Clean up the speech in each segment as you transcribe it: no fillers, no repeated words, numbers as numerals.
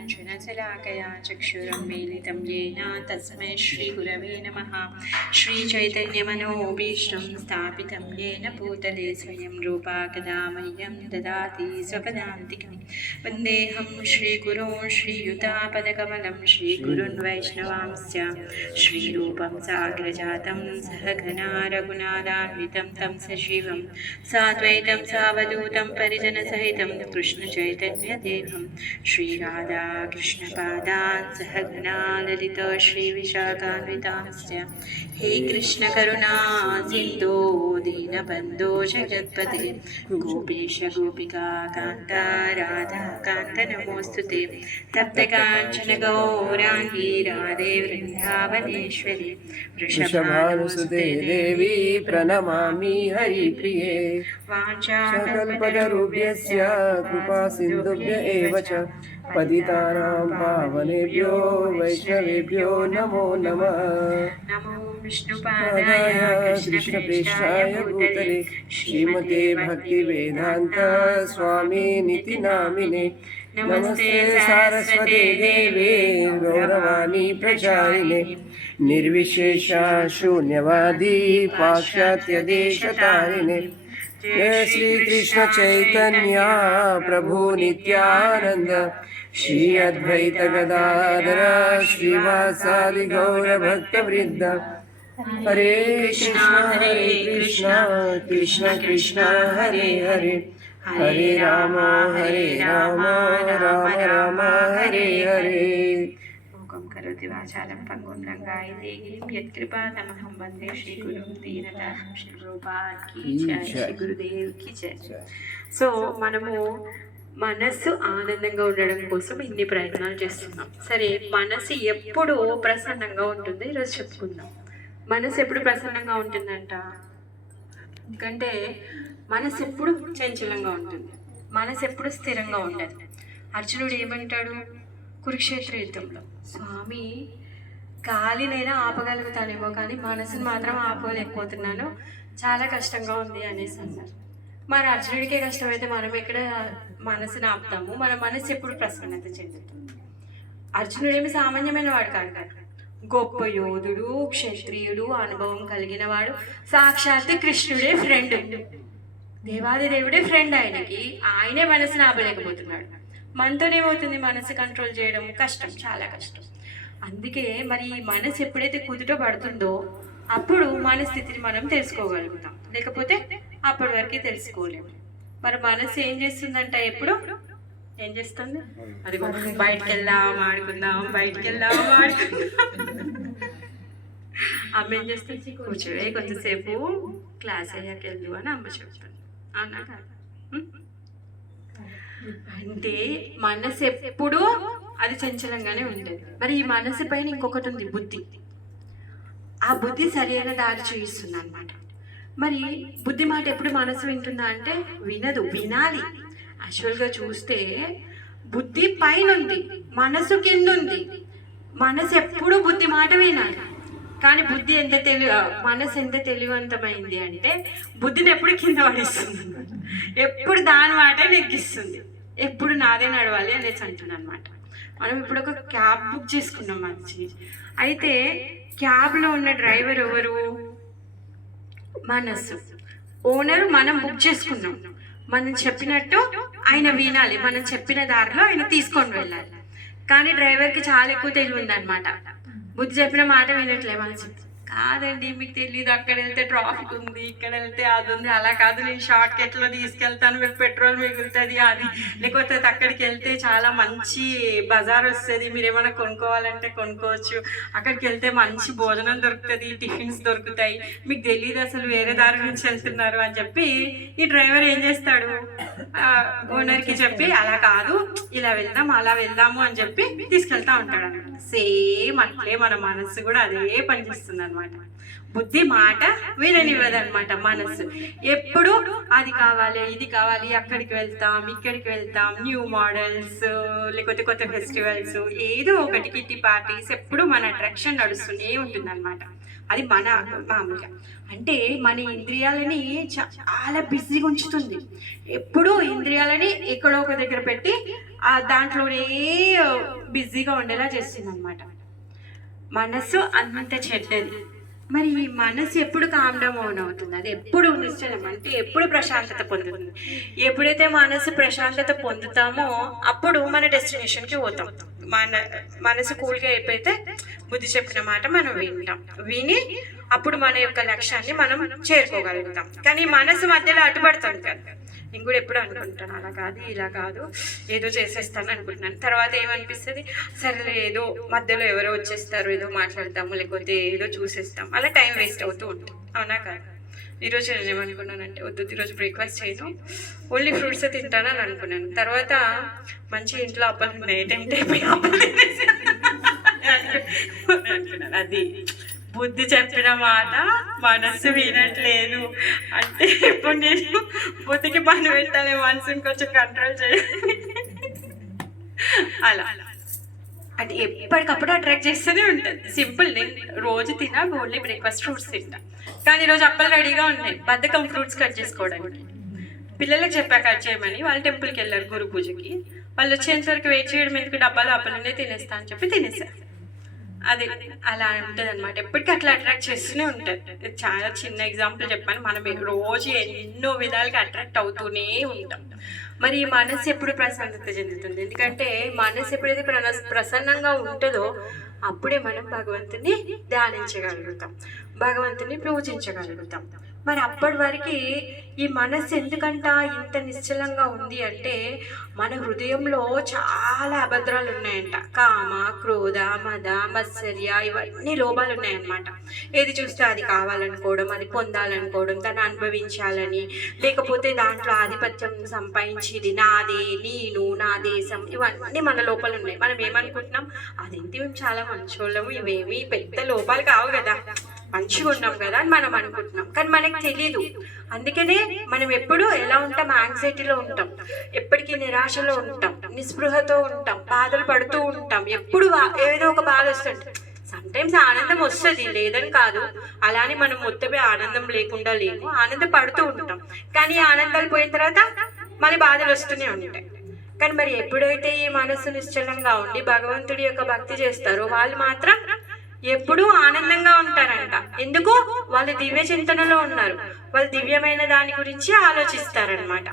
काञ्चनशलाकया चक्षुरुन्मीलितं येन तस्मै श्रीगुरवे नमः। श्रीचैतन्यमनोभीष्टं स्थापितं येन भूतले स्वयं रूपा कदा मह्यं ददाति स्वपदान्तिकं। वन्देऽहं श्रीगुरुं श्रीयुतापदकमलं श्रीगुरुन् वैष्णवांश्च श्रीरूपं साग्रजातं सहगना रघुनाथान्वितं तं सजीवं साद्वैतं सावधूतं परिजनसहितं कृष्णचैतन्यदेवं श्रीराधा कृष्णपादान् सहगना ललिता श्रीविशाखान्वितांश्च। हे कृष्ण करुणा सिन्धो दीनबन्धो जगत्पते गोपीश गोपिका कान्त राधा कान्त नमोऽस्तुते। तप्तकाञ्चन गौराङ्गी राधे वृन्दावनेश्वरी वृषभानुसुते देवी प्रणमामि हरिप्रिये। सकलपदरूप्यस्य कृपा सिन्धुभ्य एव च पतितानां पावनेभ्यो वैष्णवेभ्यो नमो नमः। नमो विष्णुपादाय कृष्णप्रेष्ठाय भूतले श्रीमते भक्तिवेदान्त स्वामिनिति नामिने। नमस्ते सारस्वते देवे गौरवाणी प्रचारिणे निर्विशेषा शून्यवादी पाश्चात्यदेशतारिणे। जय श्री कृष्ण चैतन्य प्रभु नित्यानंद श्री अद्वैत गदाधर श्रीवासादि गौर भक्त वृंद। हरे कृष्णा कृष्ण कृष्ण हरे हरे हरे राम राम राम हरे हरे। मूकं करोति वाचालं पंगुं लंघयते गिरिं यत्कृपातमहं वन्दे श्रीगुरुं दीनतां श्रीरूपात् की जय, श्री गुरुदेव की जय। సో మనము మనస్సు ఆనందంగా ఉండడం కోసం ఇన్ని ప్రయత్నాలు చేస్తున్నాం. సరే, మనసు ఎప్పుడు ప్రసన్నంగా ఉంటుంది ఈరోజు చెప్పుకుందాం. మనసు ఎప్పుడు ప్రసన్నంగా ఉంటుందంట? ఎందుకంటే మనసు ఎప్పుడు చంచలంగా ఉంటుంది, మనసు ఎప్పుడు స్థిరంగా ఉండదు. అర్జునుడు ఏమంటాడు కురుక్షేత్ర యుద్ధంలో, స్వామి గాలినైనా ఆపగలుగుతానేమో కానీ మనసుని మాత్రం ఆపలేకపోతున్నాను, చాలా కష్టంగా ఉంది అనేసి అన్నారు. మరి అర్జునుడికే కష్టమైతే మనం ఎక్కడ మనసుని ఆపుతాము? మన మనసు ఎప్పుడు ప్రసన్నత చెందుతుంది. అర్జునుడు ఏమి సామాన్యమైన వాడు కాదు కదా, గొప్ప యోధుడు, క్షత్రియుడు, అనుభవం కలిగిన వాడు, సాక్షాత్ కృష్ణుడే ఫ్రెండ్, దేవాది దేవుడే ఫ్రెండ్ ఆయనకి. ఆయనే మనసుని ఆపలేకపోతున్నాడు. మనతోనేమవుతుంది? మనసు కంట్రోల్ చేయడం కష్టం, చాలా కష్టం. అందుకే మరి ఈ మనసు ఎప్పుడైతే కుదుట పడుతుందో అప్పుడు మన స్థితిని మనం తెలుసుకోగలుగుతాం, లేకపోతే అప్పటి వరకు తెలుసుకోలేము. మరి మనసు ఏం చేస్తుందంట? ఎప్పుడు ఏం చేస్తుంది? అది బయటకు వెళ్దాం ఆడుకుందాం, బయటకు వెళ్దాం ఆడుకుందాం. అమ్మ ఏం చేస్తుంది? కూర్చోవే కొంచెంసేపు, క్లాస్ అయ్యాక వెళ్దు అని అమ్మ చెప్తాను. అవునా కాదు? అంటే మనసు ఎప్పుడు అది చంచలంగానే ఉంటుంది. మరి ఈ మనసు పైన ఇంకొకటి ఉంది, బుద్ధి. ఆ బుద్ధి సరైన దారి చూపిస్తుంది అనమాట. మరి బుద్ధి మాట ఎప్పుడు మనసు వింటుందా అంటే వినదు, వినాలి. యాక్చువల్గా చూస్తే బుద్ధి పైన ఉంది, మనసు కింద ఉంది. మనసు ఎప్పుడు బుద్ధి మాట వినాలి. కానీ బుద్ధి మనసు ఎంత తెలివంతమైంది అంటే బుద్ధిని ఎప్పుడు కింద పడిస్తుంది, ఎప్పుడు దాని మాటే నెగ్గిస్తుంది, ఎప్పుడు నాదే నడవాలి అనేసి అంటుంది అనమాట. మనం ఇప్పుడు ఒక క్యాబ్ బుక్ చేసుకున్నాం మంచి. అయితే క్యాబ్లో ఉన్న డ్రైవర్ ఎవరు? మనసు. ఓనర్ మనం బుక్ చేసుకున్నాం, మనం చెప్పినట్టు ఆయన వినాలి, మనం చెప్పిన దారిలో ఆయన తీసుకొని వెళ్ళాలి. కానీ డ్రైవర్కి చాలా ఎక్కువ తెలివి ఉందన్నమాట. బుద్ధి చెప్పిన మాట వినట్లే మనసు. కాదండి మీకు తెలియదు, అక్కడ వెళ్తే ట్రాఫిక్ ఉంది, ఇక్కడ వెళ్తే అది ఉంది, అలా కాదు, నేను షార్ట్ కట్లో తీసుకెళ్తాను, మీకు పెట్రోల్ మిగులుతుంది అది, లేకపోతే అక్కడికి వెళ్తే చాలా మంచి బజార్ వస్తుంది, మీరు ఏమైనా కొనుక్కోవాలంటే కొనుక్కోవచ్చు, అక్కడికి వెళ్తే మంచి భోజనం దొరుకుతుంది, టిఫిన్స్ దొరుకుతాయి, మీకు తెలియదు అసలు వేరే దారి నుంచి వెళ్తున్నారు అని చెప్పి ఈ డ్రైవర్ ఏం చేస్తాడు? ఓనర్కి చెప్పి అలా కాదు, ఇలా వెళ్దాం, అలా వెళ్దాము అని చెప్పి తీసుకెళ్తా ఉంటాడు అనమాట. సేమ్ అట్లే మన మనసు కూడా అదే పనిచేస్తుంది అనమాట. అనమాట. బుద్ధి మాట విననివ్వదన్నమాట. మనసు ఎప్పుడు అది కావాలి, ఇది కావాలి, అక్కడికి వెళ్తాం, ఇక్కడికి వెళ్తాం, న్యూ మోడల్స్, లేకపోతే కొత్త ఫెస్టివల్స్, ఏదో ఒకటి కిట్టి పార్టీస్, ఎప్పుడు మన అట్రాక్షన్ నడుస్తూనే ఉంటుందన్నమాట. అది మన మామూలుగా. అంటే మన ఇంద్రియాలని చాలా బిజీగా ఉంచుతుంది. ఎప్పుడూ ఇంద్రియాలని ఎక్కడో ఒక దగ్గర పెట్టి దాంట్లోనే బిజీగా ఉండేలా చేస్తుంది అనమాట. మనసు అంత చెడ్డది. మరి ఈ మనసు ఎప్పుడు కామ్ డౌన్ అవుతుంది? అది ఎప్పుడు నిశ్చలం అంటే ఎప్పుడు ప్రశాంతత పొందుతుంది. ఎప్పుడైతే మనసు ప్రశాంతత పొందుతామో అప్పుడు మన డెస్టినేషన్కి పోతాం. మనసు కూల్గా అయిపోతే బుద్ధి చెప్పిన మాట మనం విని అప్పుడు మన యొక్క లక్ష్యాన్ని మనం చేరుకోగలుగుతాం. కానీ మనసు మధ్యలో అడ్డుపడతాం కదా. నేను కూడా ఎప్పుడు అనుకుంటాను, అలా కాదు, ఇలా కాదు, ఏదో చేసేస్తాను అనుకుంటున్నాను. తర్వాత ఏమనిపిస్తుంది, సరే ఏదో మధ్యలో ఎవరో వచ్చేస్తారు, ఏదో మాట్లాడతాము, లేకపోతే ఏదో చూసేస్తాం, అలా టైం వేస్ట్ అవుతూ ఉంటుంది. అవునా కాదు? ఈరోజు నేను ఏమనుకున్నానంటే, వద్దు ఈరోజు బ్రేక్ఫాస్ట్ చేయను, ఓన్లీ ఫ్రూట్స్ తింటానని అనుకున్నాను. తర్వాత మంచి ఇంట్లో అప్పలు ఉన్నాయి, టెంప్ట్ అయిపోయి అప్పలు అనుకున్నాను. అది బుద్ధి చెప్పిన మాట మనస్సు వినట్లేదు అంటే ఇప్పుడు నేను బుద్ధికి పని పెట్టాలి, మనసుని కొంచెం కంట్రోల్ చేయాలి. అలా అంటే ఎప్పటికప్పుడు అట్రాక్ట్ చేస్తూనే ఉంటుంది. సింపుల్, నేను రోజు తిన్నా ఓన్లీ బ్రేక్ఫాస్ట్ ఫ్రూట్స్ తింటా, కానీ ఈరోజు అప్పలు రెడీగా ఉన్నాయి, బద్ధకం ఫ్రూట్స్ కట్ చేసుకోవడానికి. పిల్లలకు చెప్పా కట్ చేయమని, వాళ్ళు టెంపుల్కి వెళ్ళారు గురు పూజకి. వాళ్ళు వచ్చేంత వరకు వెయిట్ చేయడం ఎందుకు, డబ్బాలు అప్పలనే తినేస్తా అని చెప్పి తినేసారు. అది అలా ఉంటుంది అనమాట. ఎప్పటికీ అట్లా అట్రాక్ట్ చేస్తూనే ఉంటుంది. చాలా చిన్న ఎగ్జాంపుల్ చెప్పాను. మనం రోజు ఎన్నో విధాలుగా అట్రాక్ట్ అవుతూనే ఉంటాం. మరి ఈ మనసు ఎప్పుడు ప్రశాంతత చెందుతుంది? ఎందుకంటే మనసు ఎప్పుడైతే ప్రసన్నంగా ఉంటుందో అప్పుడే మనం భగవంతుని ధ్యానించగలుగుతాం, భగవంతుని పూజించగలుగుతాం. మరి అప్పటి వరకు ఈ మనస్సు ఎందుకంట ఇంత నిశ్చలంగా ఉంది అంటే మన హృదయంలో చాలా అభద్రాలు ఉన్నాయంట. కామ, క్రోధ, మద, మత్సర్య, ఇవన్నీ లోపాలు ఉన్నాయన్నమాట. ఏది చూస్తే అది కావాలనుకోవడం, అది పొందాలనుకోవడం, దాన్ని అనుభవించాలని, లేకపోతే దాంట్లో ఆధిపత్యం సంపాదించి ఇది నాదే, నేను, నా దేశం, ఇవన్నీ మన లోపాలు ఉన్నాయి. మనం ఏమనుకుంటున్నాం, అదేంటి మేము చాలా మంచోళ్ళము, ఇవేమి పెద్ద లోపాలు కావు కదా, మంచిగా ఉన్నాం కదా అని మనం అనుకుంటున్నాం. కానీ మనకు తెలీదు. అందుకనే మనం ఎప్పుడు ఎలా ఉంటాం, యాంగ్జైటీలో ఉంటాం, ఎప్పటికీ నిరాశలో ఉంటాం, నిస్పృహతో ఉంటాం, బాధలు పడుతూ ఉంటాం. ఎప్పుడు ఏదో ఒక బాధ వస్తుంటుంది. సమ్టైమ్స్ ఆనందం వస్తుంది, లేదని కాదు. అలానే మనం మొత్తమే ఆనందం లేకుండా లేము, ఆనందం పడుతూ ఉంటాం. కానీ ఆనందాలు పోయిన తర్వాత మన బాధలు వస్తూనే ఉంటాయి. కానీ మరి ఎప్పుడైతే ఈ మనసు నిశ్చలంగా ఉండి భగవంతుడి యొక్క భక్తి చేస్తారో వాళ్ళు మాత్రం ఎప్పుడూ ఆనందంగా ఉంటారంట. ఎందుకు? వాళ్ళు దివ్య చింతనలో ఉన్నారు, వాళ్ళు దివ్యమైన దాని గురించి ఆలోచిస్తారనమాట.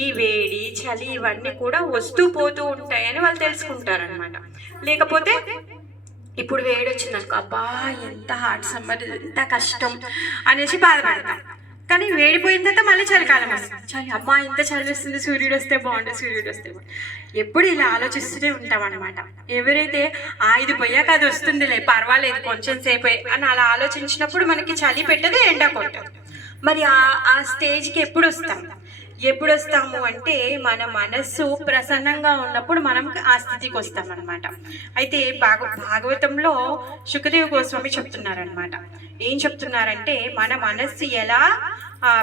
ఈ వేడి, చలి ఇవన్నీ కూడా వస్తూ పోతూ ఉంటాయని వాళ్ళు తెలుసుకుంటారనమాట. లేకపోతే ఇప్పుడు వేడి వచ్చిందనుకో, అబ్బా ఎంత హాట్ సమ్మర్, ఎంత కష్టం అనేసి బాధపడతాం. కానీ వేడిపోయిన తర్వాత మళ్ళీ చలికాలం వస్తుంది, చలి అమ్మా ఇంత చలి వస్తుంది, సూర్యుడు వస్తే బాగుంటుంది, సూర్యుడు వస్తే బాగుంటుంది. ఎప్పుడు ఇలా ఆలోచిస్తూనే ఉంటాం అనమాట. ఎవరైతే ఇది పోయాక అది వస్తుందిలే, పర్వాలేదు కొంచెం సేపు అని అలా ఆలోచించినప్పుడు మనకి చలి పెట్టదు, ఎండ కొట్టదు. మరి ఆ స్టేజ్కి ఎప్పుడు వస్తాము అంటే మన మనస్సు ప్రసన్నంగా ఉన్నప్పుడు మనం ఆ స్థితికి వస్తాం అనమాట. అయితే భాగవతంలో శుకదేవ గోస్వామి చెప్తున్నారనమాట. ఏం చెప్తున్నారంటే మన మనస్సు ఎలా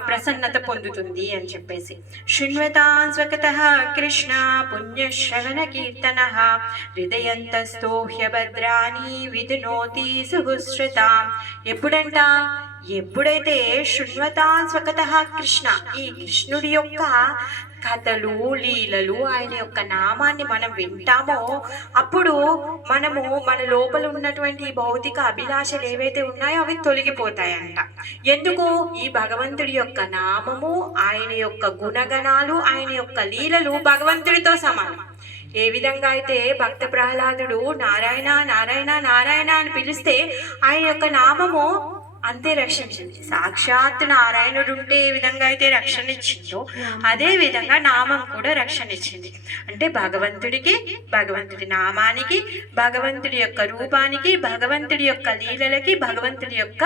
ప్రసన్నత పొందుతుంది అని చెప్పేసి, శృణ్వతాం స్వకతః కృష్ణ పుణ్యశ్రవణ కీర్తన హృదయంతస్థో హ్యభద్రాని విధునోతి సుహృశ్రుతాం. ఎప్పుడైతే శృణ్వతాం స్వకతః కృష్ణ, ఈ కృష్ణుడి యొక్క కథలు, లీలలు, ఆయన యొక్క నామాన్ని మనం వింటామో అప్పుడు మనము మన లోపల ఉన్నటువంటి భౌతిక అభిలాషలు ఏవైతే ఉన్నాయో అవి తొలగిపోతాయంట. ఎందుకు? ఈ భగవంతుడి యొక్క నామము, ఆయన యొక్క గుణగణాలు, ఆయన యొక్క లీలలు భగవంతుడితో సమానం. ఏ విధంగా అయితే భక్త ప్రహ్లాదుడు నారాయణ నారాయణ నారాయణ అని పిలిస్తే ఆయన యొక్క నామము అంతే రక్షించింది. సాక్షాత్ నారాయణుడు ఉంటే ఏ విధంగా అయితే రక్షణ ఇచ్చిందో అదే విధంగా నామం కూడా రక్షణ ఇచ్చింది. అంటే భగవంతుడికి, భగవంతుడి నామానికి, భగవంతుడి యొక్క రూపానికి, భగవంతుడి యొక్క లీలలకి, భగవంతుడి యొక్క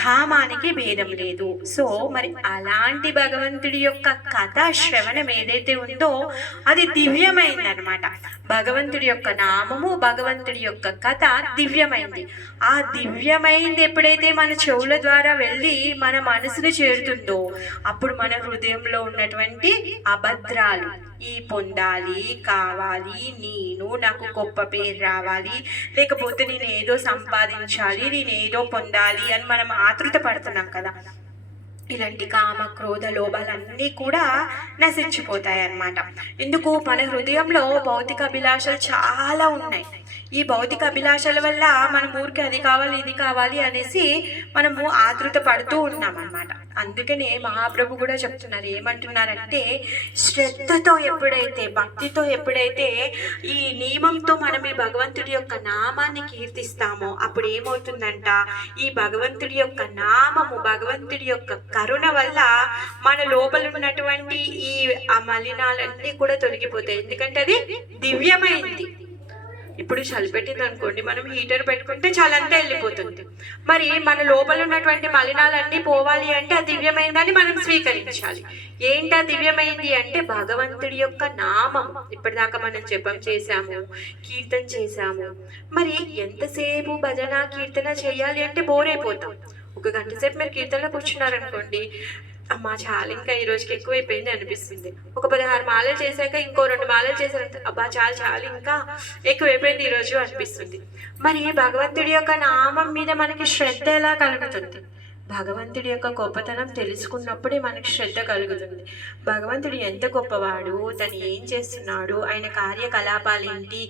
ధామానికి భేదం లేదు. సో మరి అలాంటి భగవంతుడి యొక్క కథ శ్రవణం ఏదైతే ఉందో అది దివ్యమైందనమాట. భగవంతుడి యొక్క నామము, భగవంతుడి యొక్క కథ దివ్యమైంది. ఆ దివ్యమైంది ఎప్పుడైతే మన చెవుల ద్వారా వెళ్ళి మన మనసును చేరుతుందో అప్పుడు మన హృదయంలో ఉన్నటువంటి అభద్రాలు, ఈ పొందాలి, కావాలి, నాకు గొప్ప పేరు రావాలి, లేకపోతే నేను ఏదో సంపాదించాలి, నేను ఏదో పొందాలి అని మనం ఆతృత పడుతున్నాం కదా, ఇలాంటి కామ క్రోధ లోభాలన్నీ కూడా నశించిపోతాయి అన్నమాట. ఎందుకు? మన హృదయంలో భౌతిక అభిలాషలు చాలా ఉన్నాయి. ఈ భౌతిక అభిలాషల వల్ల మనం ఊరికి అది కావాలి ఇది కావాలి అనేసి మనము ఆతృత పడుతూ ఉన్నాం అన్నమాట. అందుకనే మహాప్రభు కూడా చెప్తున్నారు, ఏమంటున్నారంటే శ్రద్ధతో ఎప్పుడైతే, భక్తితో ఎప్పుడైతే ఈ నియమంతో మనం ఈ భగవంతుడి యొక్క నామాన్ని కీర్తిస్తామో అప్పుడు ఏమవుతుందంట, ఈ భగవంతుడి యొక్క నామము, భగవంతుడి యొక్క కరుణ వల్ల మన లోపల ఉన్నటువంటి ఈ మలినాలన్నీ కూడా తొలగిపోతాయి. ఎందుకంటే అది దివ్యమైంది. ఇప్పుడు చలి పెట్టింది అనుకోండి, మనం హీటర్ పెట్టుకుంటే చలంతా వెళ్ళిపోతుంది. మరి మన లోపల ఉన్నటువంటి మలినాలన్నీ పోవాలి అంటే ఆ దివ్యమైందని మనం స్వీకరించాలి. ఏంటా దివ్యమైంది అంటే భగవంతుడి యొక్క నామం. ఇప్పటిదాకా మనం జపం చేశాము, కీర్తన చేశాము. మరి ఎంతసేపు భజన కీర్తన చేయాలి అంటే బోర్ అయిపోతాం. ఒక గంట సేపు మీరు కీర్తనలో కూర్చున్నారనుకోండి, అమ్మా చాలా ఇంకా ఈ రోజుకి ఎక్కువైపోయింది అనిపిస్తుంది. ఒక 16 మాలలు చేశాక ఇంకో 2 మాలలు చేశారంటే అబ్బా చాలా ఇంకా ఎక్కువైపోయింది ఈరోజు అనిపిస్తుంది. మరి భగవంతుడి యొక్క నామం మీద మనకి శ్రద్ధ ఎలా కలుగుతుంది? భగవంతుడి యొక్క గొప్పతనం తెలుసుకున్నప్పుడే మనకి శ్రద్ధ కలుగుతుంది. భగవంతుడు ఎంత గొప్పవాడు, తను ఏం చేస్తున్నాడు, ఆయన కార్యకలాపాలు ఏంటి,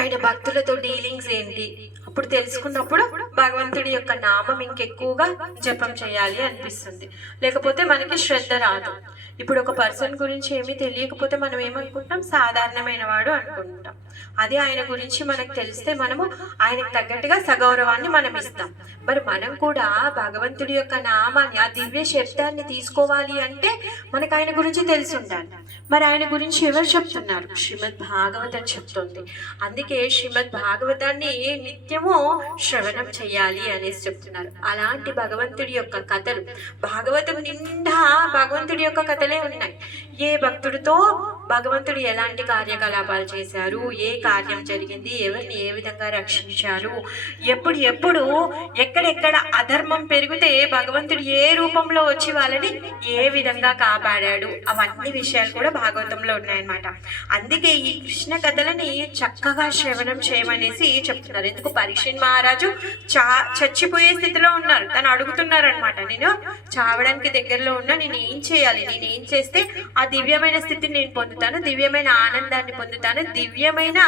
ఆయన భక్తులతో డీలింగ్స్ ఏంటి, అప్పుడు తెలుసుకున్నప్పుడు భగవంతుడి యొక్క నామం ఇంకెక్కువగా జపం చేయాలి అనిపిస్తుంది. లేకపోతే మనకి శ్రద్ధ రాదు. ఇప్పుడు ఒక పర్సన్ గురించి ఏమీ తెలియకపోతే మనం ఏమనుకుంటాం, సాధారణమైన వాడు అనుకుంటాం. అదే ఆయన గురించి మనకు తెలిస్తే మనము ఆయనకు తగ్గట్టుగా సగౌరవాన్ని మనం ఇస్తాం. మరి మనం కూడా భగవంతుడి యొక్క నామాన్ని, ఆ దివ్య శబ్దాన్ని తీసుకోవాలి అంటే మనకు ఆయన గురించి తెలిసి ఉండాలి. మరి ఆయన గురించి ఎవరు చెప్తున్నారు? శ్రీమద్ భాగవతం చెప్తుంది. అందుకే శ్రీమద్ భాగవతాన్ని నిత్యము శ్రవణం చేయాలి అనేసి చెప్తున్నారు. అలాంటి భగవంతుడి యొక్క కథలు, భాగవతం నిండా భగవంతుడి యొక్క కథలే ఉన్నాయి. ఏ భక్తుడితో భగవంతుడు ఎలాంటి కార్యకలాపాలు చేశారు, ఏ కార్యం జరిగింది, ఎవరిని ఏ విధంగా రక్షించారు, ఎప్పుడు ఎక్కడెక్కడ అధర్మం పెరిగితే భగవంతుడు ఏ రూపంలో వచ్చి వాళ్ళని ఏ విధంగా కాపాడాడు, అవన్నీ విషయాలు కూడా భాగవతంలో ఉన్నాయన్నమాట. అందుకే ఈ కృష్ణ కథలని చక్కగా శ్రవణం చేయమనేసి చెప్తున్నారు. ఎందుకు? పరీక్షిత్ మహారాజు చచ్చిపోయే స్థితిలో ఉన్నారు. తను అడుగుతున్నారు అనమాట, నేను చావడానికి దగ్గరలో ఉన్నా, నేను ఏం చేయాలి, నేను ఏం చేస్తే ఆ దివ్యమైన స్థితిని నేను పొందుతాను, దివ్యమైన ఆనందాన్ని పొందుతాను, దివ్యమైన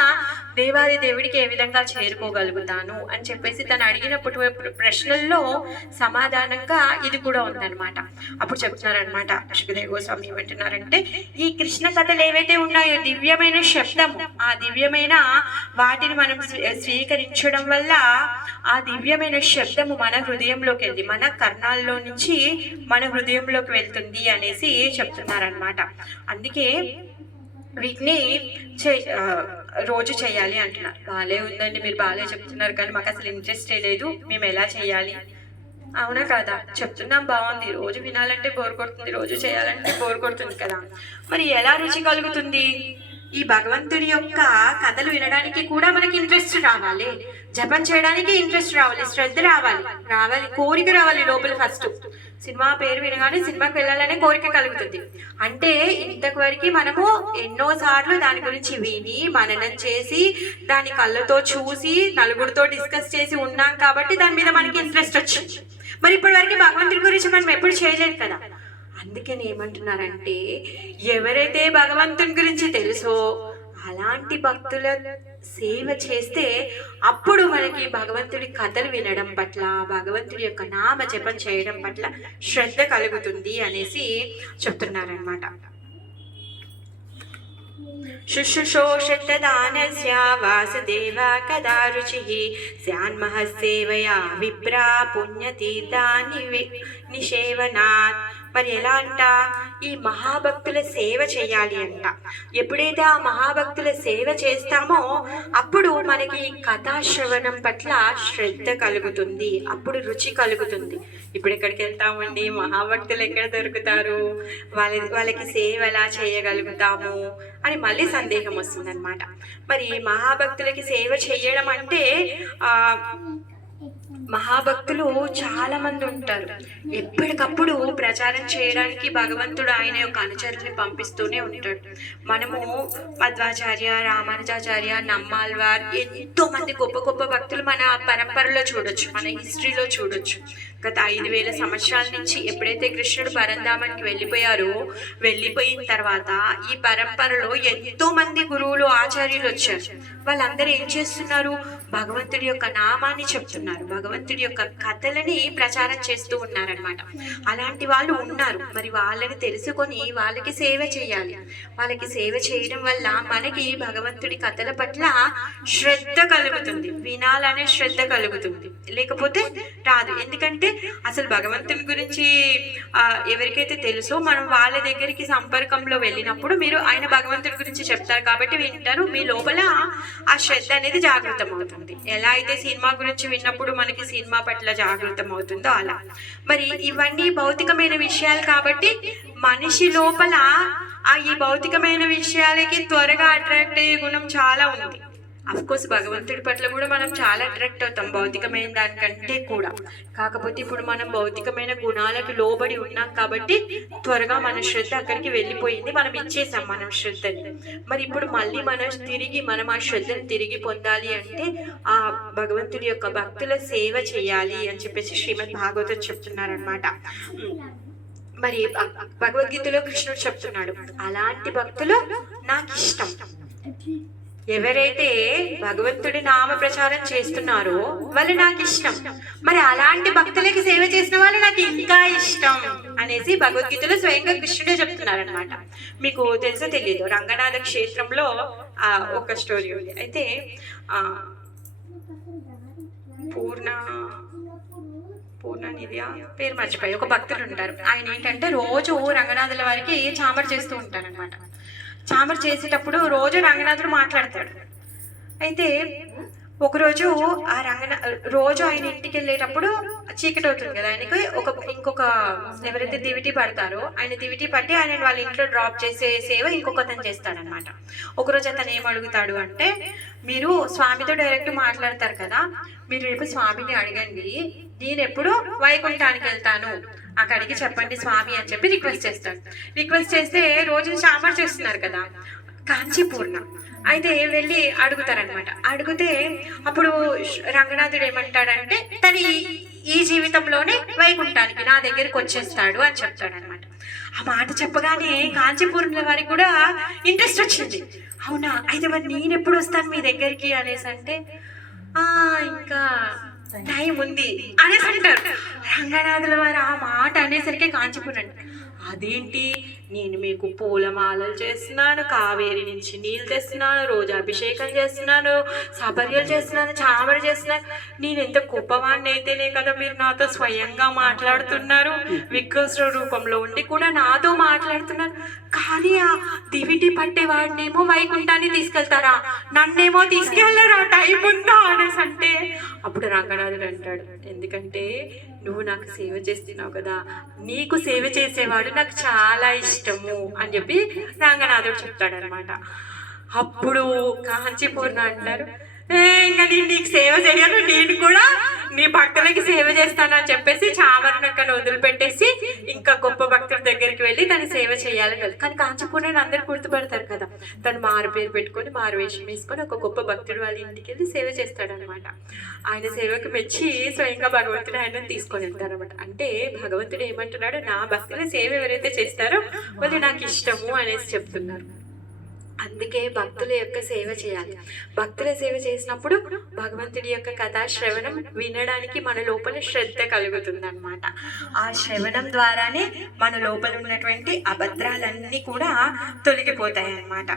దేవాది దేవుడికి ఏ విధంగా చేరుకోగలుగుతాను అని చెప్పేసి తను అడిగినప్పుడు ప్రశ్నల్లో సమాధానంగా ఇది కూడా ఉందన్నమాట. అప్పుడు చెప్తున్నారనమాట సుఖదేవ గోస్వామి ఏమంటున్నారంటే, ఈ కృష్ణ కథలు ఏవైతే ఉన్నాయో దివ్యమైన శబ్దము, ఆ దివ్యమైన వాటిని మనం స్వీకరించడం వల్ల ఆ దివ్యమైన శబ్దము మన హృదయంలోకి వెళ్ళి, మన కర్ణాల్లో నుంచి మన హృదయంలోకి వెళ్తుంది అనేసి చెప్తున్నారనమాట. అందుకే వీటిని రోజు చేయాలి అంటున్నారు. బాలే ఉందండి, మీరు బాలే చెప్తున్నారు, కానీ మాకు అసలు ఇంట్రెస్టే లేదు, మేము ఎలా చేయాలి? అవునా కదా? చెప్తున్నాం బాగుంది, రోజు వినాలంటే బోర్ కొడుతుంది, రోజు చేయాలంటే బోర్ కొడుతుంది కదా. మరి ఎలా రుచి కలుగుతుంది? ఈ భగవంతుడి యొక్క కథలు వినడానికి కూడా మనకి ఇంట్రెస్ట్ రావాలి, జపం చేయడానికి ఇంట్రెస్ట్ రావాలి, శ్రద్ధ రావాలి, కోరిక రావాలి లోపల. ఫస్ట్ సినిమా పేరు వినగానే సినిమాకి వెళ్ళాలనే కోరిక కలుగుతుంది. అంటే ఇంతవరకు మనము ఎన్నోసార్లు దాని గురించి విని మననం చేసి దాని కళ్ళతో చూసి నలుగురితో డిస్కస్ చేసి ఉన్నాం కాబట్టి దాని మీద మనకి ఇంట్రెస్ట్ వచ్చింది. మరి ఇప్పటి వరకు భగవంతుడి గురించి మనం ఎప్పుడు చేయలేదు కదా. అందుకని ఏమంటున్నారంటే, ఎవరైతే భగవంతుని గురించి తెలుసో అలాంటి భక్తుల సేవ చేస్తే అప్పుడు మనకి భగవంతుడి కథలు వినడం పట్ల, భగవంతుడి యొక్క నామ జపం చేయడం పట్ల శ్రద్ధ కలుగుతుంది అనేసి చెప్తున్నారనమాట. శుశ్రూషోషదానస్య వాసుదేవ కదా రుచిః స్యాన్మహస్సేవయా విప్రా పుణ్యతీర్థాని నిషేవనాత్ మరి ఎలా అంట, ఈ మహాభక్తుల సేవ చేయాలి అంట. ఎప్పుడైతే ఆ మహాభక్తుల సేవ చేస్తామో అప్పుడు మనకి కథాశ్రవణం పట్ల శ్రద్ధ కలుగుతుంది, అప్పుడు రుచి కలుగుతుంది. ఇప్పుడు ఎక్కడికి వెళ్తామండి, మహాభక్తులు ఎక్కడ దొరుకుతారు, వాళ్ళకి సేవ ఎలా చేయగలుగుతాము అని మళ్ళీ సందేహం వస్తుందన్నమాట. మరి మహాభక్తులకి సేవ చేయడం అంటే మహాభక్తులు చాలా మంది ఉంటారు. ఎప్పటికప్పుడు ప్రచారం చేయడానికి భగవంతుడు ఆయన యొక్క అనుచరుల్ని పంపిస్తూనే ఉంటాడు. మనము మధ్వాచార్య, రామానుజాచార్య, నమ్మాల్వార్, ఎంతో మంది గొప్ప గొప్ప భక్తులు మన పరంపరలో చూడొచ్చు, మన హిస్టరీలో చూడొచ్చు. గత 5000 సంవత్సరాల నుంచి ఎప్పుడైతే కృష్ణుడు పరంధామానికి వెళ్ళిపోయిన తర్వాత ఈ పరంపరలో ఎంతో మంది గురువులు, ఆచార్యులు వచ్చారు. వాళ్ళందరూ ఏం చేస్తున్నారు, భగవంతుడి యొక్క నామాన్ని చెప్తున్నారు, భగవంతుడి యొక్క కథలని ప్రచారం చేస్తూ ఉన్నారనమాట. అలాంటి వాళ్ళు ఉన్నారు. మరి వాళ్ళని తెలుసుకొని వాళ్ళకి సేవ చేయాలి. వాళ్ళకి సేవ చేయడం వల్ల మనకి భగవంతుడి కథల పట్ల శ్రద్ధ కలుగుతుంది, వినాలనే శ్రద్ధ కలుగుతుంది. లేకపోతే రాదు. ఎందుకంటే అసలు భగవంతుని గురించి ఎవరికైతే తెలుసో మనం వాళ్ళ దగ్గరికి సంపర్కంలో వెళ్ళినప్పుడు మీరు ఆయన భగవంతుడి గురించి చెప్తారు కాబట్టి వింటారు. మీ లోపల ఆ శ్రద్ధ అనేది జాగృతం అవుతుంది. ఎలా అయితే సినిమా గురించి విన్నప్పుడు మనకి సినిమా పట్ల జాగృతం అవుతుందో అలా. మరి ఇవన్నీ భౌతికమైన విషయాలు కాబట్టి మనిషి లోపల ఈ భౌతికమైన విషయాలకి త్వరగా అట్రాక్ట్ అయ్యే గుణం చాలా ఉంది. అఫ్కోర్స్ భగవంతుడి పట్ల కూడా మనం చాలా అట్రాక్ట్ అవుతాం భౌతికమైన దానికంటే కూడా. కాకపోతే ఇప్పుడు మనం భౌతికమైన గుణాలకు లోబడి ఉన్నాం కాబట్టి త్వరగా మన శ్రద్ధ అక్కడికి వెళ్ళిపోయింది, మనం ఇచ్చేసాం మనం శ్రద్ధని. మరి ఇప్పుడు మళ్ళీ మనం ఆ శ్రద్ధను తిరిగి పొందాలి అంటే ఆ భగవంతుడి యొక్క భక్తుల సేవ చేయాలి అని చెప్పేసి శ్రీమద్ భాగవతం చెప్తున్నారనమాట. మరి భగవద్గీతలో కృష్ణుడు చెప్తున్నాడు, అలాంటి భక్తులు నాకు ఇష్టం. ఎవరైతే భగవంతుడి నామ ప్రచారం చేస్తున్నారో వాళ్ళు నాకు ఇష్టం. మరి అలాంటి భక్తులకి సేవ చేసిన వాళ్ళు నాకు ఇంకా ఇష్టం అనేసి భగవద్గీతలో స్వయంగా కృష్ణుడే చెప్తున్నారనమాట. మీకు తెలుసో తెలియదు, రంగనాథ క్షేత్రంలో ఒక స్టోరీ ఉంది. అయితే పూర్ణనిధియా పేరు మర్చిపోయి ఒక భక్తులు ఉంటారు. ఆయన ఏంటంటే రోజు రంగనాథుల వారికి చామర్ చేస్తూ ఉంటారనమాట. చామర్ చేసేటప్పుడు రోజు రంగనాథుడు మాట్లాడతాడు. అయితే ఒకరోజు రోజు ఆయన ఇంటికి వెళ్ళేటప్పుడు చీకటి అవుతుంది కదా, ఆయనకి ఇంకొక ఎవరైతే దివిటి పడతారో ఆయన దివిటి పట్టి ఆయన వాళ్ళ ఇంట్లో డ్రాప్ చేసే సేవ ఇంకొక అతను చేస్తాడనమాట. ఒకరోజు అతను ఏం అడుగుతాడు అంటే, మీరు స్వామితో డైరెక్ట్ మాట్లాడతారు కదా, మీరు రేపు స్వామిని అడగండి, నేను ఎప్పుడు వైకుంఠానికి వెళ్తాను అక్కడికి చెప్పండి స్వామి అని చెప్పి రిక్వెస్ట్ చేస్తాడు. రిక్వెస్ట్ చేస్తే రోజు చామర్ చేస్తున్నారు కదా కాంచీపూర్ణ, అయితే వెళ్ళి అడుగుతారనమాట. అడిగితే అప్పుడు రంగనాథుడు ఏమంటాడంటే తను ఈ జీవితంలోనే వైకుంఠానికి నా దగ్గరికి వచ్చేస్తాడు అని చెప్తాడనమాట. ఆ మాట చెప్పగానే కాంచీపూర్ణుల వారికి కూడా ఇంట్రెస్ట్ వచ్చింది. అవునా, అయితే మరి నేను ఎప్పుడు వస్తాను మీ దగ్గరికి అనేసి అంటే ఇంకా టైం ఉంది అనేసి అంటారు. రంగనాథుల వారు ఆ మాట అనేసరికి కాంచీపూర్ణ అదేంటి, నేను మీకు పూలమాలలు చేస్తున్నాను, కావేరి నుంచి నీళ్ళు తెస్తున్నాను, రోజు అభిషేకం చేస్తున్నాను, సపర్యలు చేస్తున్నాను, చామర చేస్తున్నాను, నేను ఎంత గొప్పవాడిని అయితేనే కదా మీరు నాతో స్వయంగా మాట్లాడుతున్నారు, విగ్రహ రూపంలో ఉండి కూడా నాతో మాట్లాడుతున్నారు. కానీ ఆ దివిటి పట్టేవాడినేమో వైకుంఠాన్ని తీసుకెళ్తారా, నన్నేమో తీసుకెళ్ళరా, టైం ఉందా అనేసి అంటే అప్పుడు రంగనాథుడు అంటాడు, ఎందుకంటే నువ్వు నాకు సేవ చేస్తున్నావు కదా, నీకు సేవ చేసేవాడు నాకు చాలా ఇష్టము అని చెప్పి రంగనాథుడు చెప్తాడనమాట. అప్పుడు కాంచీపూర్ణ అంటారు, ఇంకా నేను నీకు సేవ చేయను, నేను కూడా నీ భక్తులకి సేవ చేస్తాను అని చెప్పేసి చామరనక్కను వదిలిపెట్టేసి ఇంకా గొప్ప భక్తుల దగ్గరికి వెళ్ళి తను సేవ చేయాలని వెళ్ళి. కానీ కాంచీపూర్ణని అందరు గుర్తుపడతారు కదా, తను మారు పేరు పెట్టుకొని మారు వేషం వేసుకొని ఒక గొప్ప భక్తుడు వాళ్ళ ఇంటికి వెళ్ళి సేవ చేస్తాడనమాట. ఆయన సేవకు మెచ్చి స్వయంగా భగవంతుడు ఆయన తీసుకొని వెళ్తారనమాట. అంటే భగవంతుడు ఏమంటున్నాడు, నా భక్తుల సేవ ఎవరైతే చేస్తారో వాళ్ళు నాకు ఇష్టము అనేసి చెప్తున్నారు. అందుకే భక్తుల యొక్క సేవ చేయాలి. భక్తుల సేవ చేసినప్పుడు భగవంతుడి యొక్క కథా శ్రవణం వినడానికి మన లోపల శ్రద్ధ కలుగుతుంది అనమాట. ఆ శ్రవణం ద్వారానే మన లోపల ఉన్నటువంటి అభద్రాలన్నీ కూడా తొలగిపోతాయి అన్నమాట.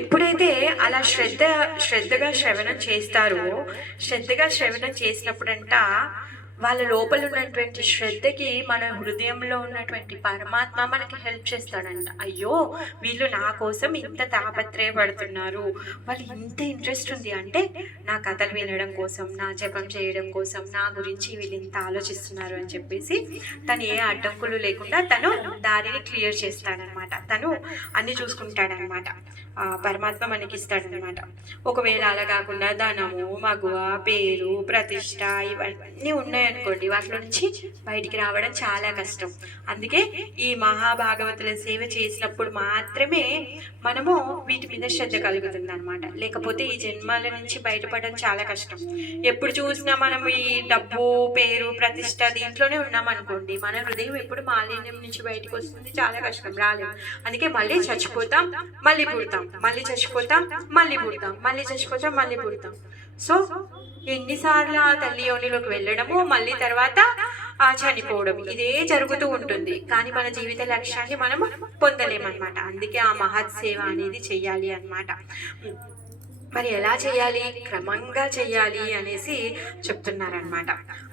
ఎప్పుడైతే అలా శ్రద్ధగా శ్రవణం చేస్తారో, శ్రద్ధగా శ్రవణం చేసినప్పుడంట వాళ్ళ లోపల ఉన్నటువంటి శ్రద్ధకి మన హృదయంలో ఉన్నటువంటి పరమాత్మ మనకి హెల్ప్ చేస్తాడంట. అయ్యో వీళ్ళు నా కోసం ఇంత తాపత్రయపడుతున్నారు, వాళ్ళు ఇంత ఇంట్రెస్ట్ ఉంది అంటే నా కథలు వినడం కోసం, నా జపం చేయడం కోసం, నా గురించి వీళ్ళు ఇంత ఆలోచిస్తున్నారు అని చెప్పేసి తను ఏ అడ్డంకులు లేకుండా తను దారిని క్లియర్ చేస్తాడనమాట. తను అన్ని చూసుకుంటాడనమాట. పరమాత్మ మనకి ఇస్తాడనమాట. ఒకవేళ అలా కాకుండా ధనము, మగువ, పేరు, ప్రతిష్ట ఇవన్నీ ఉన్నాయనుకోండి, వాటిలో నుంచి బయటికి రావడం చాలా కష్టం. అందుకే ఈ మహాభాగవతుల సేవ చేసినప్పుడు మాత్రమే మనము వీటి మీద శ్రద్ధ కలుగుతుంది అనమాట. లేకపోతే ఈ జన్మాల నుంచి బయటపడడం చాలా కష్టం. ఎప్పుడు చూసినా మనం ఈ డబ్బు, పేరు, ప్రతిష్ట దీంట్లోనే ఉన్నాం అనుకోండి, మన హృదయం ఎప్పుడు మాలిన్యం నుంచి బయటకు వస్తుంది, చాలా కష్టం, రాలేదు. అందుకే మళ్ళీ చచ్చిపోతాం, మళ్ళీ పుడతాం, మళ్ళీ చచ్చిపోతాం, మళ్ళీ పుడతాం, మళ్ళీ చచ్చిపోతాం, మళ్ళీ పుడతాం. సో ఎన్నిసార్లు ఆ తల్లి యోనిలోకి వెళ్ళడము, మళ్ళీ తర్వాత చనిపోవడం, ఇదే జరుగుతూ ఉంటుంది. కానీ మన జీవిత లక్ష్యాన్ని మనం పొందలేమన్నమాట. అందుకే ఆ మహత్ సేవ అనేది చెయ్యాలి అన్నమాట. మరి ఎలా చేయాలి? క్రమంగా చేయాలి అనేసి చెప్తున్నారనమాట.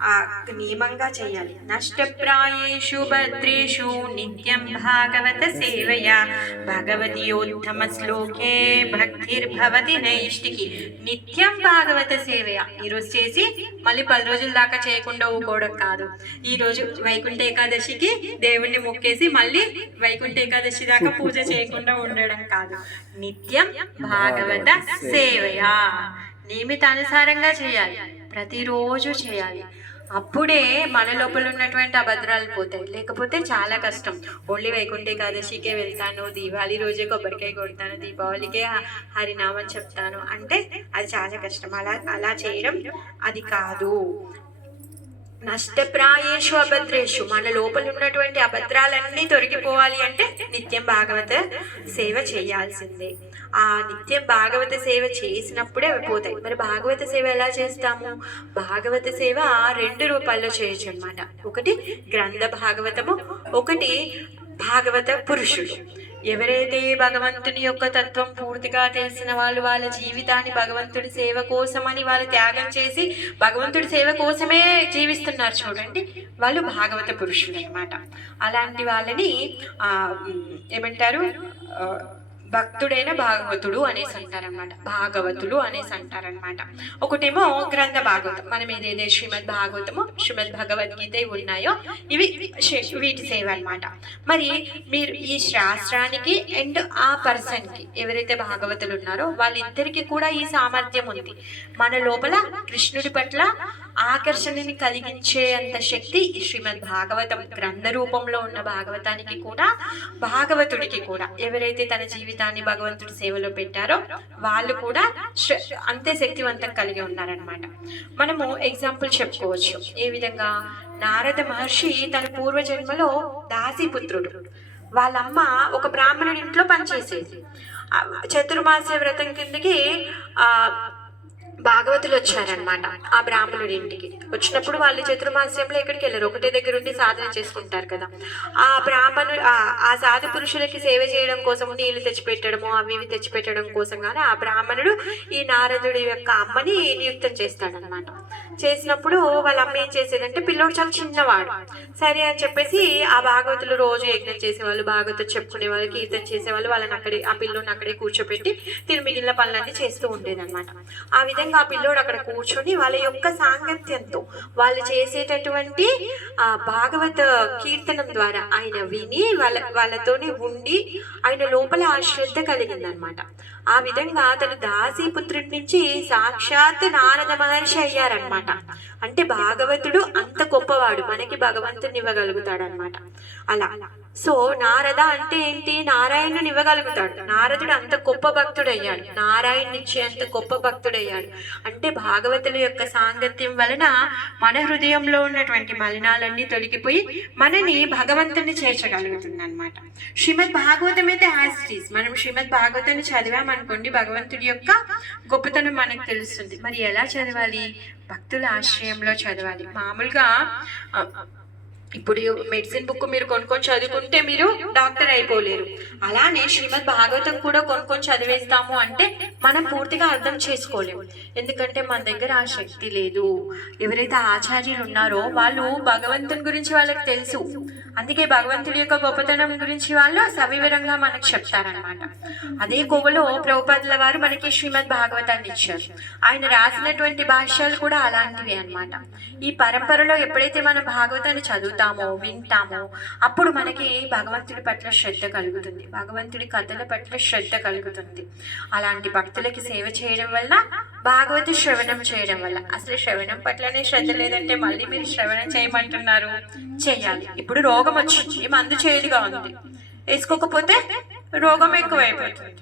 ఆ నియమంగా చేయాలి. నష్టప్రాయేషు భద్రేషు నిత్యం భాగవత సేవయా భగవతీయోత్తమ శ్లోకే భక్తిర్భవతి నైష్టికి. నిత్యం భాగవత సేవయా, ఈరోజు చేసి మళ్ళీ 10 రోజుల దాకా చేయకుండా ఊకోవడం కాదు. ఈరోజు వైకుంఠ ఏకాదశికి దేవుణ్ణి మొక్కేసి మళ్ళీ వైకుంఠ ఏకాదశి దాకా పూజ చేయకుండా ఉండడం కాదు. నిత్యం భాగవత సేవయా, నియమితానుసారంగా చేయాలి, ప్రతిరోజు చేయాలి. అప్పుడే మన లోపల ఉన్నటువంటి అభద్రాలు పోతాయి. లేకపోతే చాలా కష్టం. ఓన్లీ వైకుంఠ ఏకాదశికే వెళ్తాను, దీపావళి రోజే కొబ్బరికాయ కొడతాను, దీపావళికే హరినామం చెప్తాను అంటే అది చాలా కష్టం. అలా చేయడం అది కాదు. నష్టప్రాయేషు అభద్రేషు, మన లోపల ఉన్నటువంటి అభద్రాలన్నీ తొలగిపోవాలి అంటే నిత్యం భాగవత సేవ చేయాల్సిందే. ఆ నిత్యం భాగవత సేవ చేసినప్పుడే అవి పోతాయి. మరి భాగవత సేవ ఎలా చేస్తాము? భాగవత సేవ 2 రూపాల్లో చేయొచ్చు అనమాట. ఒకటి గ్రంథ భాగవతము, ఒకటి భాగవత పురుషుడు. ఎవరైతే భగవంతుని యొక్క తత్వం పూర్తిగా తెలిసిన వాళ్ళు, వాళ్ళ జీవితాన్ని భగవంతుడి సేవ కోసమని వాళ్ళు త్యాగం చేసి భగవంతుడి సేవ కోసమే జీవిస్తున్నారు చూడండి, వాళ్ళు భాగవత పురుషులు అనమాట. అలాంటి వాళ్ళని ఏమంటారు? భక్తుడైన భాగవతుడు అనేసి అంటారనమాట. భాగవతులు అనేసి అంటారనమాట. ఒకటేమో గ్రంథ భాగవతం, మనం ఏదైతే శ్రీమద్ భాగవతము, శ్రీమద్ భగవద్గీత ఉన్నాయో ఇవి వీటి సేవ అనమాట. మరి మీరు ఈ శాస్త్రానికి అండ్ ఆ పర్సన్కి, ఎవరైతే భాగవతులు ఉన్నారో వాళ్ళిద్దరికి కూడా ఈ సామర్థ్యం ఉంది. మన లోపల కృష్ణుడి పట్ల ఆకర్షణని కలిగించే అంత శక్తి ఈ శ్రీమద్ భాగవతం గ్రంథ రూపంలో ఉన్న భాగవతానికి కూడా, భాగవతుడికి కూడా, ఎవరైతే తన జీవితాన్ని భగవంతుడి సేవలో పెట్టారో వాళ్ళు కూడా అంతే శక్తివంతం కలిగి ఉన్నారనమాట. మనము ఎగ్జాంపుల్ చెప్పుకోవచ్చు. ఏ విధంగా? నారద మహర్షి తన పూర్వజన్మలో దాసీపుత్రుడు. వాళ్ళమ్మ ఒక బ్రాహ్మణుడి ఇంట్లో పనిచేసేది. చతుర్మాస్య వ్రతం కిందకి భాగవతులు వచ్చారనమాట. ఆ బ్రాహ్మణుడి ఇంటికి వచ్చినప్పుడు వాళ్ళు చతుర్మాస్యంలో ఎక్కడికి వెళ్ళారు, ఒకటే దగ్గర ఉండి సాధన చేసుకుంటారు కదా. ఆ బ్రాహ్మణుడు ఆ సాధు పురుషులకి సేవ చేయడం కోసం నీళ్లు తెచ్చిపెట్టడము, అవి ఇవి తెచ్చిపెట్టడం కోసం కానీ ఆ బ్రాహ్మణుడు ఈ నారదుడి యొక్క అమ్మని నియుక్తం చేస్తాడనమాట. చేసినప్పుడు వాళ్ళ అమ్మ ఏం చేసేదంటే, పిల్లోడు చాలా చిన్నవాడు, సరే అని చెప్పేసి ఆ భాగవతులు రోజు యజ్ఞం చేసేవాళ్ళు, భాగవతులు చెప్పుకునే వాళ్ళు, కీర్తన చేసేవాళ్ళు, వాళ్ళని అక్కడే ఆ పిల్లోని అక్కడే కూర్చోబెట్టి మిగిలిన పనులన్నీ చేస్తూ ఉండేదన్నమాట. ఆ విధంగా ఆ పిల్లోడు అక్కడ కూర్చొని వాళ్ళ యొక్క సాంగత్యంతో, వాళ్ళు చేసేటటువంటి భాగవత కీర్తనం ద్వారా ఆయన విని వాళ్ళతోనే ఉండి ఆయన లోపల ఆ శ్రద్ధ కలిగిందనమాట. ఆ విధంగా అతను దాసీపుత్రుడి నుంచి సాక్షాత్ నారద మహర్షి అయ్యారనమాట. అంటే భాగవతుడు అంత గొప్పవాడు, మనకి భగవంతుని ఇవ్వగలుగుతాడు అనమాట. అలా సో నారద అంటే ఏంటి? నారాయణుని ఇవ్వగలుగుతాడు. నారదుడు అంత గొప్ప భక్తుడయ్యాడు, నారాయణుని ఇచ్చే అంత గొప్ప భక్తుడయ్యాడు. అంటే భాగవతుల యొక్క సాంగత్యం వలన మన హృదయంలో ఉన్నటువంటి మలినాలన్నీ తొలగిపోయి మనని భగవంతుని చేర్చగలుగుతుంది అనమాట. శ్రీమద్ భాగవతం అయితే యాజ్ మనం శ్రీమద్ భాగవతాన్ని చదివామనుకోండి, భగవంతుడి యొక్క గొప్పతనం మనకు తెలుస్తుంది. మరి ఎలా చదవాలి? భక్తుల ఆశ్రయంలో చదవాలి. మామూలుగా ఇప్పుడు మెడిసిన్ బుక్ మీరు కొనుక్కొని చదువుకుంటే మీరు డాక్టర్ అయిపోలేరు. అలానే శ్రీమద్ భాగవతం కూడా కొన్ని చదివేస్తాము అంటే మనం పూర్తిగా అర్థం చేసుకోలేము, ఎందుకంటే మన దగ్గర ఆ శక్తి లేదు. ఎవరైతే ఆచార్యులు ఉన్నారో వాళ్ళు భగవంతుని గురించి వాళ్ళకి తెలుసు, అందుకే భగవంతుడి యొక్క గొప్పతనం గురించి వాళ్ళు సవివరంగా మనకు చెప్తారనమాట. అదే కోవలో ప్రభుపాదుల వారు మనకి శ్రీమద్ భాగవతాన్ని ఇచ్చారు. ఆయన రాసినటువంటి భాష్యాలు కూడా అలాంటివి అన్నమాట. ఈ పరంపరలో ఎప్పుడైతే మనం భాగవతాన్ని చదువుతామో వింటామో అప్పుడు మనకి భగవంతుడి పట్ల శ్రద్ధ కలుగుతుంది, భగవంతుడి కథల పట్ల శ్రద్ధ కలుగుతుంది. అలాంటి భక్తులకి సేవ చేయడం వల్ల, భాగవత శ్రవణం చేయడం వల్ల, అసలు శ్రవణం పట్లనే శ్రద్ధ లేదంటే మళ్ళీ మీరు శ్రవణం చేయమంటున్నారు, చెయ్యాలి. ఇప్పుడు రోగం వచ్చింది, మందు చేదుగా ఉంది, వేసుకోకపోతే రోగం ఎక్కువైపోతుంది.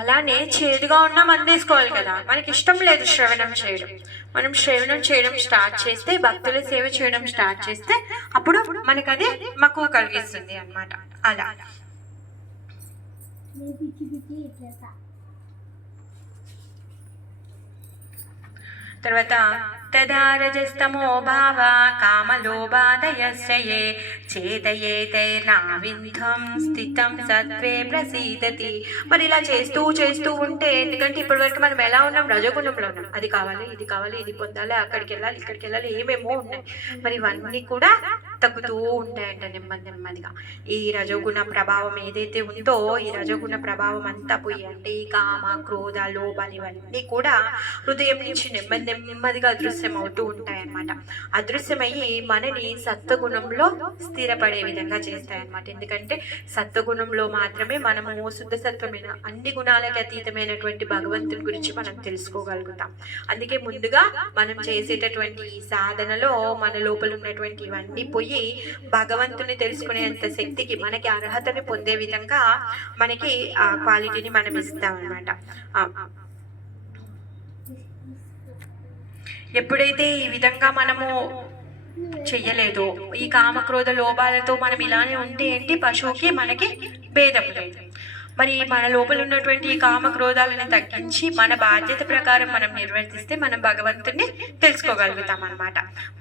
అలానే చేదుగా ఉన్న మందు వేసుకోవాలి కదా, మనకి ఇష్టం లేదు శ్రవణం చేయడం. మనం శ్రవణం చేయడం స్టార్ట్ చేస్తే, భక్తుల సేవ చేయడం స్టార్ట్ చేస్తే అప్పుడు మనకు అది మక్కువ కలిగిస్తుంది అన్నమాట. అలా తర్వాత తదారజస్తమో భావ కామలోభాదయశ్చయే చేతయేతైర్నావింధం స్థితం సత్వే ప్రసీదతి. మరి ఇలా చేస్తూ ఉంటే, ఎందుకంటే ఇప్పటి వరకు మనం ఎలా ఉన్నాం, రజోగుణంలో ఉన్నాం. అది కావాలి, ఇది కావాలి, ఇది పొందాలి, అక్కడికి వెళ్ళాలి, ఇక్కడికి వెళ్ళాలి, ఏమేమో ఉన్నాయి. మరి ఇవన్నీ కూడా తగ్గుతూ ఉంటాయంట నెమ్మదిగా. ఈ రజోగుణ ప్రభావం ఏదైతే ఉందో, ఈ రజోగుణ ప్రభావం అంతా పోయి, అంటే ఈ కామ క్రోధ లోభాలు ఇవన్నీ కూడా హృదయం నుంచి నెమ్మదిగా అదృశ్యం అవుతూ ఉంటాయి అన్నమాట. అదృశ్యమయ్యి మనని సత్వగుణంలో స్థిరపడే విధంగా చేస్తాయి అన్నమాట. ఎందుకంటే సత్వగుణంలో మాత్రమే మనము శుద్ధ సత్వమైన, అన్ని గుణాలకు అతీతమైనటువంటి భగవంతుని గురించి మనం తెలుసుకోగలుగుతాం. అందుకే ముందుగా మనం చేసేటటువంటి ఈ సాధనలో మన లోపల ఉన్నటువంటి ఇవన్నీ పోయి భగవంతుని తెలుసుకునేంత శక్తికి, మనకి అర్హతని పొందే విధంగా మనకి ఆ క్వాలిటీని మనం ఇస్తాం అన్నమాట. ఎప్పుడైతే ఈ విధంగా మనము చెయ్యలేదో, ఈ కామక్రోధ లోభాలతో మనం ఇలానే ఉంటే ఏంటి, పశువుకి మనకి భేదం లేదు. మరి మన లోపల ఉన్నటువంటి ఈ కామక్రోధాలను తగ్గించి మన బాధ్యత ప్రకారం మనం నిర్వర్తిస్తే మనం భగవంతుని తెలుసుకోగలుగుతాం అన్నమాట.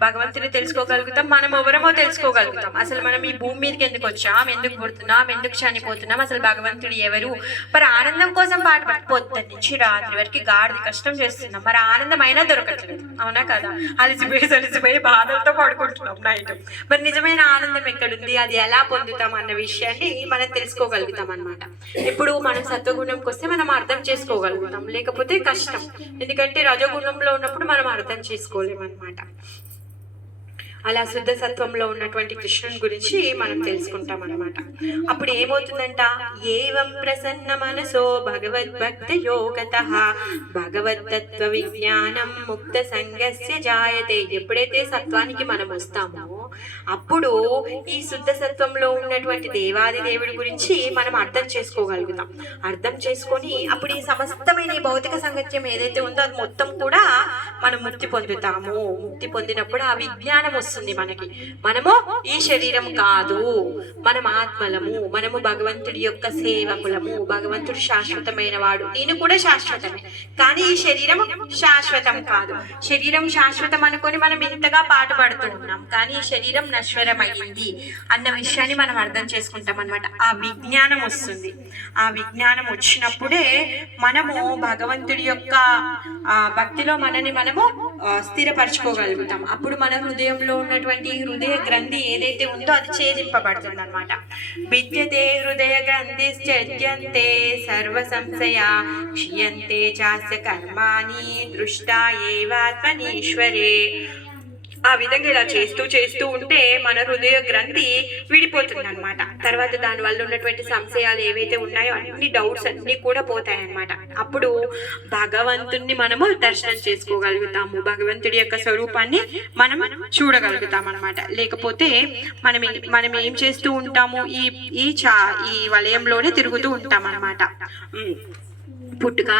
భగవంతుని తెలుసుకోగలుగుతాం, మనం ఎవరమో తెలుసుకోగలుగుతాం. అసలు మనం ఈ భూమి మీదకి ఎందుకు వచ్చాం, ఎందుకు పుడుతున్నాం, ఎందుకు చనిపోతున్నాం, అసలు భగవంతుడు ఎవరు. మరి ఆనందం కోసం పొద్దున్న నుంచి రాత్రి వరకు గాడిది కష్టం చేస్తున్నాం, మరి ఆనందం అయినా దొరకట్లేదు, అవునా కదా. అలసిపోయి బాధలతో పడుకుంటున్నాం నైట్. మరి నిజమైన ఆనందం ఎక్కడుంది, అది ఎలా పొందుతాం అన్న విషయాన్ని మనం తెలుసుకోగలుగుతాం అన్నమాట. ఇప్పుడు మనం సత్వగుణంకి వస్తే మనం అర్థం చేసుకోగలుగుతాం, లేకపోతే కష్టం. ఎందుకంటే రజోగుణంలో ఉన్నప్పుడు మనం అర్థం చేసుకోలేమన్నమాట. అలా శుద్ధ సత్వంలో ఉన్నటువంటి కృష్ణుని గురించి మనం తెలుసుకుంటాం అన్నమాట. అప్పుడు ఏమవుతుందంట, ఏవం ప్రసన్న మనసో భగవద్భక్త యోగతః భగవద్దత్వ విజ్ఞానం ముక్త సంగస్య జాయతే. ఎప్పుడైతే సత్వానికి మనం వస్తామో అప్పుడు ఈ శుద్ధ సత్వంలో ఉన్నటువంటి దేవాది దేవుడి గురించి మనం అర్థం చేసుకోగలుగుతాం. అర్థం చేసుకొని అప్పుడు ఈ సమస్తమైన ఈ భౌతిక సంగత్యం ఏదైతే ఉందో అది మొత్తం కూడా మనం ముక్తి పొందుతాము. ముక్తి పొందినప్పుడు ఆ విజ్ఞానం వస్తుంది మనకి. మనము ఈ శరీరం కాదు, మనం ఆత్మలము, మనము భగవంతుడి యొక్క సేవకులము, భగవంతుడు శాశ్వతమైన వాడు, నేను కూడా శాశ్వతమే, కానీ ఈ శరీరం శాశ్వతం కాదు. శరీరం శాశ్వతం అనుకొని మనం ఇంతగా పాటుపడుతున్నాం, కానీ ఈ శరీరం నశ్వరమైంది అన్న విషయాన్ని మనం అర్థం చేసుకుంటాం అన్నమాట. ఆ విజ్ఞానం వస్తుంది. ఆ విజ్ఞానం వచ్చినప్పుడే మనము భగవంతుడి యొక్క భక్తిలో మనని మనము స్థిరపరచుకోగలుగుతాం. అప్పుడు మన హృదయంలో ఉన్నటువంటి హృదయ గ్రంథి ఏదైతే ఉందో అది ఛేదింపబడుతుంది అన్నమాట. విద్యతే హృదయ గ్రంథి ఛేద్యంతే సర్వ సంశయ క్షీయంతే చాస్య కర్మాణి దృష్టా ఏవాత్మనీశ్వరే. ఆ విధంగా ఇలా చేస్తూ ఉంటే మన హృదయ గ్రంథి విడిపోతుంది అనమాట. తర్వాత దాని వల్ల ఉన్నటువంటి సంశయాలు ఏవైతే ఉన్నాయో అన్ని డౌట్స్ అన్ని కూడా పోతాయి అన్నమాట. అప్పుడు భగవంతుణ్ణి మనము దర్శనం చేసుకోగలుగుతాము, భగవంతుడి యొక్క స్వరూపాన్ని మనం చూడగలుగుతాం అన్నమాట. లేకపోతే మనం ఏం చేస్తూ ఉంటాము, ఈ వలయంలోనే తిరుగుతూ ఉంటాం అన్నమాట. పుట్టుక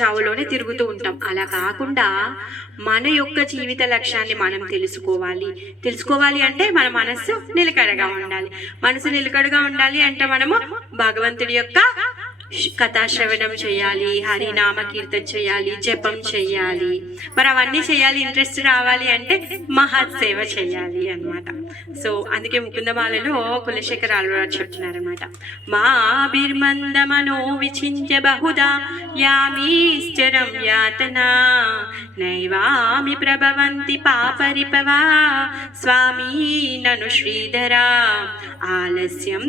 చావులోనే తిరుగుతూ ఉంటాం. అలా కాకుండా మన యొక్క జీవిత లక్ష్యాన్ని మనం తెలుసుకోవాలి అంటే మన మనస్సు నిలకడగా ఉండాలి. మనసు నిలకడగా ఉండాలి అంటే మనము భగవంతుడి యొక్క కథాశ్రవణం చేయాలి, హరినామ కీర్తన చేయాలి, జపం చేయాలి. మరి అవన్నీ చేయాలి, ఇంట్రెస్ట్ రావాలి అంటే మహత్ సేవ చేయాలి అన్నమాట. సో అందుకే ముకుందమాలలో కులశేఖర ఆళ్వార్ చెప్తున్నారనమాట, మాభిర్మందమనో విచింత్య బహుదా యామీశ్చరం యాతనా నైవామి ప్రభవంతి పాపరిపవా స్వామీ నను శ్రీధరా ఆలస్యం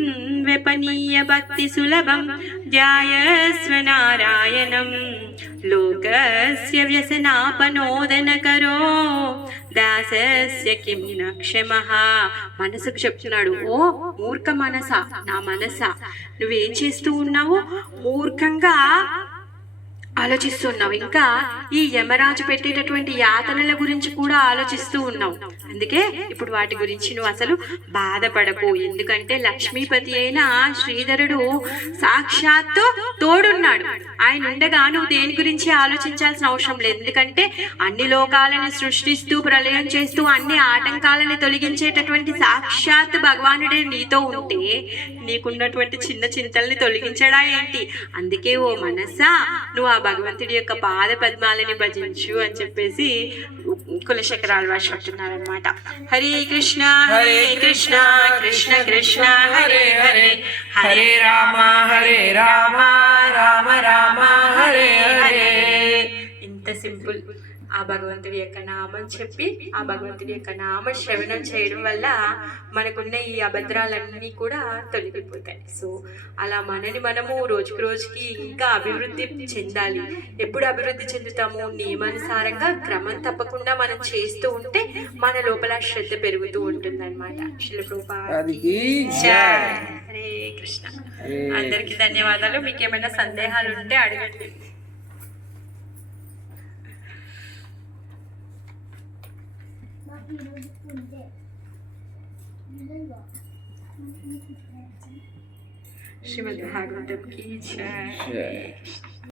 వ్యపనీయ భక్తి సులభం ధ్యాయస్వ నారాయణం లోకస్య వ్యసనాపనోదనకరో దాసస్య కిం న క్షమః. మనసుకు చెప్తున్నాడు, ఓ మూర్ఖ మనస, నా మనస నువ్వేం చేస్తూ ఉన్నావు, మూర్ఖంగా ఆలోచిస్తున్నావు, ఇంకా ఈ యమరాజు పెట్టేటటువంటి యాతనల గురించి కూడా ఆలోచిస్తూ ఉన్నావు. అందుకే ఇప్పుడు వాటి గురించి నువ్వు అసలు బాధపడకు, ఎందుకంటే లక్ష్మీపతి అయిన శ్రీధరుడు సాక్షాత్తు తోడున్నాడు. ఆయన ఉండగా నువ్వు దేని గురించి ఆలోచించాల్సిన అవసరం లేదు, ఎందుకంటే అన్ని లోకాలను సృష్టిస్తూ ప్రళయం చేస్తూ అన్ని ఆటంకాలను తొలగించేటటువంటి సాక్షాత్ భగవానుడే నీతో ఉంటే నీకున్నటువంటి చిన్న చింతల్ని తొలగించడా ఏంటి. అందుకే ఓ మనసా నువ్వు ఆ భగవంతుడి యొక్క పాద పద్మాలని భజించు అని చెప్పేసి కులశేఖర ఆళ్వార్ చెప్తున్నారనమాట. హరే కృష్ణ హరే కృష్ణ కృష్ణ కృష్ణ హరే హరే హరే రామ రామ రామ హరే హరే. ఇంత సింపుల్. ఆ భగవంతుడి యొక్క నామం చెప్పి ఆ భగవంతుడి యొక్క నామ శ్రవణం చేయడం వల్ల మనకున్న ఈ అభద్రాలన్నీ కూడా తొలగిపోతాయి. సో అలా మనము రోజుకి రోజుకి ఇంకా అభివృద్ధి చెందాలి. ఎప్పుడు అభివృద్ధి చెందుతాము, నియమానుసారంగా క్రమం తప్పకుండా మనం చేస్తూ ఉంటే మన లోపల శ్రద్ధ పెరుగుతూ ఉంటుంది అనమాట. శ్రీల ప్రభుపాద హరే కృష్ణ. అందరికీ ధన్యవాదాలు. మీకు ఏమైనా సందేహాలు ఉంటే అడగండి. श्रीमद् भागवतम की जय।